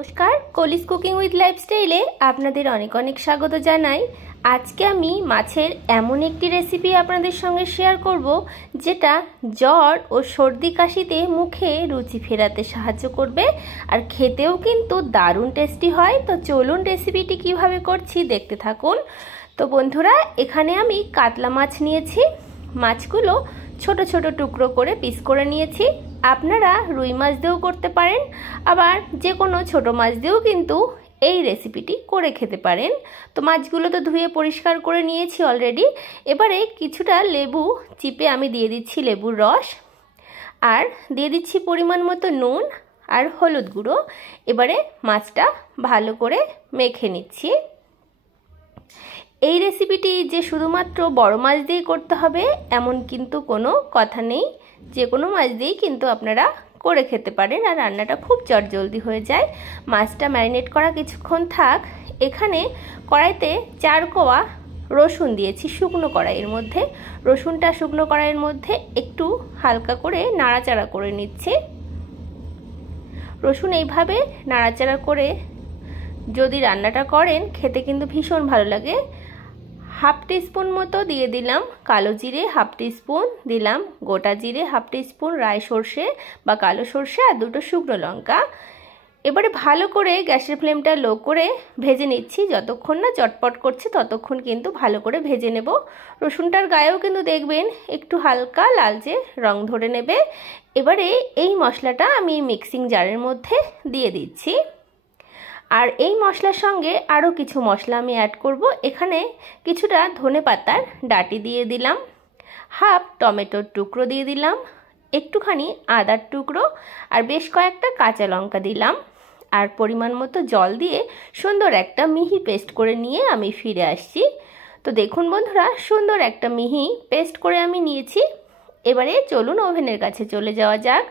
নমস্কার, কলিস cooking with লাইফস্টাইলে আপনাদের অনেক অনেক স্বাগত জানাই। আজকে আমি মাছের এমন একটি রেসিপি আপনাদের সঙ্গে শেয়ার করব যেটা জ্বর ও সর্দি কাশিতে মুখে রুচি ফেরাতে সাহায্য করবে আর খেতেও কিন্তু দারুণ টেস্টি হয়। তো চলুন রেসিপিটি কিভাবে করছি দেখতে থাকুন। তো বন্ধুরা, এখানে আমি কাতলা মাছ নিয়েছি। মাছগুলো ছোট ছোট টুকরো করে পিস করে নিয়েছি। আপনারা রুই মাছ দিয়েও করতে পারেন, আবার যে কোনো ছোট মাছ দিয়েও কিন্তু এই রেসিপিটি করে খেতে পারেন। তো মাছগুলো তো ধুয়ে পরিষ্কার করে নিয়েছি অলরেডি। এবারে কিছুটা লেবু চিপে আমি দিয়ে দিচ্ছি লেবুর রস, আর দিয়ে দিচ্ছি পরিমাণ মতো নুন আর হলুদ গুঁড়ো। এবারে মাছটা ভালো করে মেখে নিচ্ছি। এই রেসিপিটি যে শুধুমাত্র বড় মাছ দিয়েই করতে হবে এমন কিন্তু কোনো কথা নেই। যে কোনো মাছ দিয়েই কিন্তু আপনারা করে খেতে পারেন, আর রান্নাটা খুব চটজলদি হয়ে যায়। মাছটা ম্যারিনেট করা কিছুক্ষণ থাক। এখানে কড়াইতে 4 কোয়া রসুন দিয়েছি শুকনো কড়াইয়ের মধ্যে। রসুনটা শুকনো কড়াইয়ের মধ্যে একটু হালকা করে নাড়াচাড়া করে নিচ্ছি। রসুন এইভাবে নাড়াচাড়া করে যদি রান্নাটা করেন খেতে কিন্তু ভীষণ ভালো লাগে। হাফ টিস্পুন মতো দিয়ে দিলাম কালো জিরে, হাফ টিস্পুন দিলাম গোটা জিরে, হাফ টিস্পুন রাই সর্ষে বা কালো সর্ষে, আর 2টো শুকনো লঙ্কা। এবারে ভালো করে গ্যাসের ফ্লেমটা লো করে ভেজে নিচ্ছি। যতক্ষণ না চটপট করছে ততক্ষণ কিন্তু ভালো করে ভেজে নেব। রসুনটার গায়েও কিন্তু দেখবেন একটু হালকা লালচে রং ধরে নেবে। এবারে এই মশলাটা আমি মিক্সিং জারের মধ্যে দিয়ে দিচ্ছি। আর এই মশলার সঙ্গে আরও কিছু মশলা আমি অ্যাড করব। এখানে কিছুটা ধনেপাতার ডাঁটি দিয়ে দিলাম, হাফ টমেটোর টুকরো দিয়ে দিলাম, একটুখানি আদার টুকরো, আর বেশ কয়েকটা কাঁচা লঙ্কা দিলাম। আর পরিমাণ মতো জল দিয়ে সুন্দর একটা মিহি পেস্ট করে নিয়ে আমি ফিরে আসছি। তো দেখুন বন্ধুরা, সুন্দর একটা মিহি পেস্ট করে আমি নিয়েছি। এবারে চলুন ওভেনের কাছে চলে যাওয়া যাক।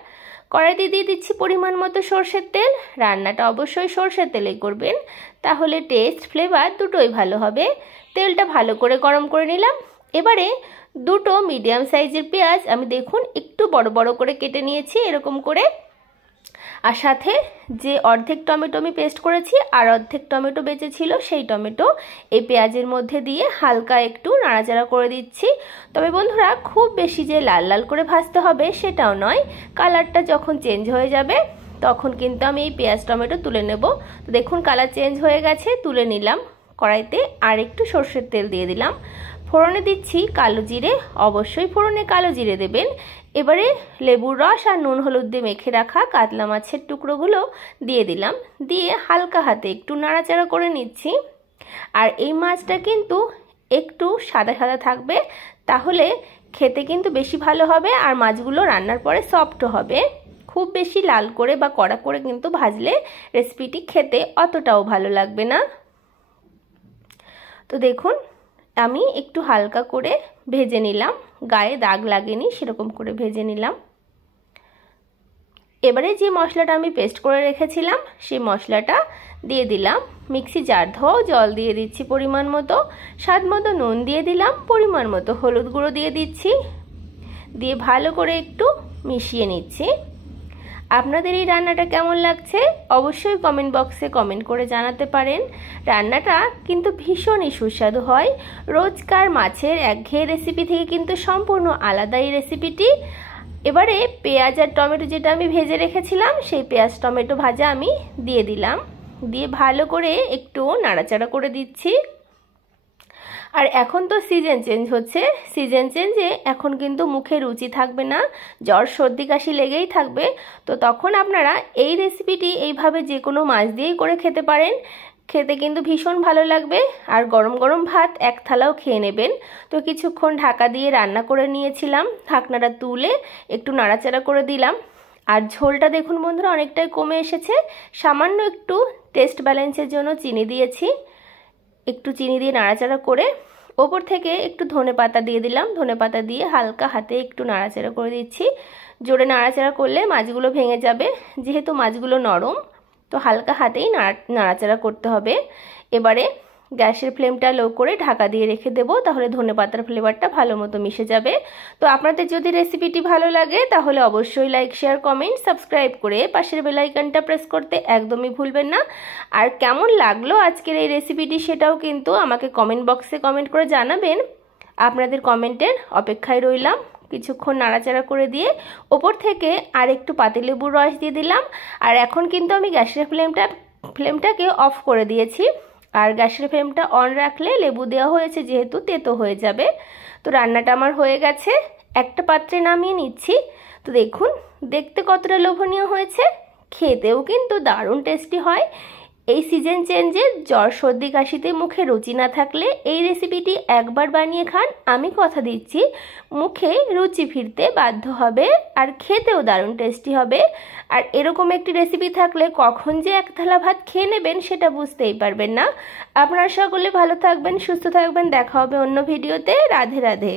কড়াইতে দিয়ে দিচ্ছি পরিমাণ মতো সর্ষের তেল। রান্নাটা অবশ্যই সর্ষের তেলেই করবেন, তাহলে টেস্ট ফ্লেভার দুটোই ভালো হবে। তেলটা ভালো করে গরম করে নিলাম। এবারে 2টো মিডিয়াম সাইজের পেঁয়াজ আমি দেখুন একটু বড় বড় করে কেটে নিয়েছি এরকম করে। আর সাথে যে অর্ধেক টমেটো আমি পেস্ট করেছি আর অর্ধেক টমেটো বেঁচে ছিল সেই টমেটো এই পেঁয়াজের মধ্যে দিয়ে হালকা একটু নাড়াচাড়া করে দিচ্ছি। তবে বন্ধুরা, খুব বেশি যে লাল লাল করে ভাজতে হবে সেটাও নয়। কালারটা যখন চেঞ্জ হয়ে যাবে তখন কিন্তু আমি এই পেঁয়াজ টমেটো তুলে নেব। তো দেখুন কালার চেঞ্জ হয়ে গেছে, তুলে নিলাম। কড়াইতে আর একটু সর্ষের তেল দিয়ে দিলাম। ফোড়নে দিচ্ছি কালো জিরে, অবশ্যই ফোড়নে কালো জিরে দেবেন। এবারে লেবুর রস আর নুন হলুদ দিয়ে মেখে রাখা কাতলা মাছের টুকরোগুলো দিয়ে দিলাম। দিয়ে হালকা হাতে একটু নাড়াচাড়া করে নিচ্ছি। আর এই মাছটা কিন্তু একটু সাদা সাদা থাকবে, তাহলে খেতে কিন্তু বেশি ভালো হবে আর মাছগুলো রান্নার পরে সফটও হবে। খুব বেশি লাল করে বা কড়া করে কিন্তু ভাজলে রেসিপিটি খেতে অতটাও ভালো লাগবে না। তো দেখুন আমি একটু হালকা করে ভেজে নিলাম, গায়ে দাগ লাগেনি সেরকম করে ভেজে নিলাম। এবারে যে মশলাটা আমি পেস্ট করে রেখেছিলাম সেই মশলাটা দিয়ে দিলাম। মিক্সি জার ধোয়া জল দিয়ে দিচ্ছি পরিমাণ মতো, স্বাদ মতো নুন দিয়ে দিলাম, পরিমাণ মতো হলুদ গুঁড়ো দিয়ে দিচ্ছি। দিয়ে ভালো করে একটু মিশিয়ে নিচ্ছি। আপনাদের এই রান্নাটা কেমন লাগছে অবশ্যই কমেন্ট বক্সে কমেন্ট করে জানাতে পারেন। রান্নাটা কিন্তু ভীষণই সুস্বাদু হয়। রোজকার মাছের একঘেয়ে রেসিপি থেকে কিন্তু সম্পূর্ণ আলাদা এই রেসিপিটি। এবারে পেঁয়াজ আর টমেটো যেটা আমি ভেজে রেখেছিলাম সেই পেঁয়াজ টমেটো ভাজা আমি দিয়ে দিলাম। দিয়ে ভালো করে একটু নাড়াচাড়া করে দিচ্ছি। আর এখন তো সিজন চেঞ্জ হচ্ছে, সিজন চেঞ্জে এখন কিন্তু মুখে রুচি থাকবে না, জ্বর সর্দি কাশি লেগেই থাকবে। তো তখন আপনারা এই রেসিপিটি এইভাবে যে কোনো মাছ দিয়েই করে খেতে পারেন। খেতে কিন্তু ভীষণ ভালো লাগবে। আর গরম গরম ভাত এক থালাও খেয়ে নেবেন। তো কিছুক্ষণ ঢাকা দিয়ে রান্না করে নিয়েছিলাম, ঢাকনাটা তুলে একটু নাড়াচাড়া করে দিলাম। আর ঝোলটা দেখুন বন্ধুরা অনেকটাই কমে এসেছে। সামান্য একটু টেস্ট ব্যালেন্সের জন্য চিনি দিয়েছি। একটু চিনি দিয়ে নাড়াচাড়া করে ওপর থেকে একটু ধনেপাতা দিয়ে দিলাম। ধনেপাতা দিয়ে হালকা হাতে একটু নাড়াচাড়া করে দিচ্ছি। জোরে নাড়াচাড়া করলে মাছগুলো ভেঙে যাবে, যেহেতু মাছগুলো নরম, তো হালকা হাতেই নাড়াচাড়া করতে হবে। এবারে গ্যাসের ফ্লেমটা লো করে ঢাকা দিয়ে রেখে দেবো, তাহলে ধনেপাতার ফ্লেভারটা ভালো মতো মিশে যাবে। তো আপনাদের যদি রেসিপিটি ভালো লাগে তাহলে অবশ্যই লাইক, শেয়ার, কমেন্ট, সাবস্ক্রাইব করে পাশের বেল আইকনটা প্রেস করতে একদমই ভুলবেন না। আর কেমন লাগলো আজকের এই রেসিপিটি সেটাও কিন্তু আমাকে কমেন্ট বক্সে কমেন্ট করে জানাবেন। আপনাদের কমেন্টের অপেক্ষায় রইলাম। কিছুক্ষণ নাড়াচাড়া করে দিয়ে ওপর থেকে আর একটু পাতিলেবুর রস দিয়ে দিলাম। আর এখন কিন্তু আমি গ্যাসের ফ্লেমটাকে অফ করে দিয়েছি। আর গ্যাসের ফ্লেমটা অন রাখলে লেবু দেওয়া হয়েছে যেহেতু তেতো হয়ে যাবে। তো রান্নাটা আমার হয়ে গেছে, একটা পাত্রে নামিয়ে নিচ্ছি। তো দেখুন দেখতে কতটা লোভনীয় হয়েছে, খেতেও কিন্তু দারুণ টেস্টি হয়। এই সিজন চেঞ্জে জ্বর, সর্দি, কাশিতে মুখে রুচি না থাকলে এই রেসিপিটি একবার বানিয়ে খান, আমি কথা দিচ্ছি মুখে রুচি ফিরতে বাধ্য হবে আর খেতেও দারুণ টেস্টি হবে। আর এরকম একটি রেসিপি থাকলে কখন যে এক থালা ভাত খেয়ে নেবেন সেটা বুঝতেই পারবেন না। আপনারা সকলে ভালো থাকবেন, সুস্থ থাকবেন, দেখা হবে অন্য ভিডিওতে। রাধে রাধে।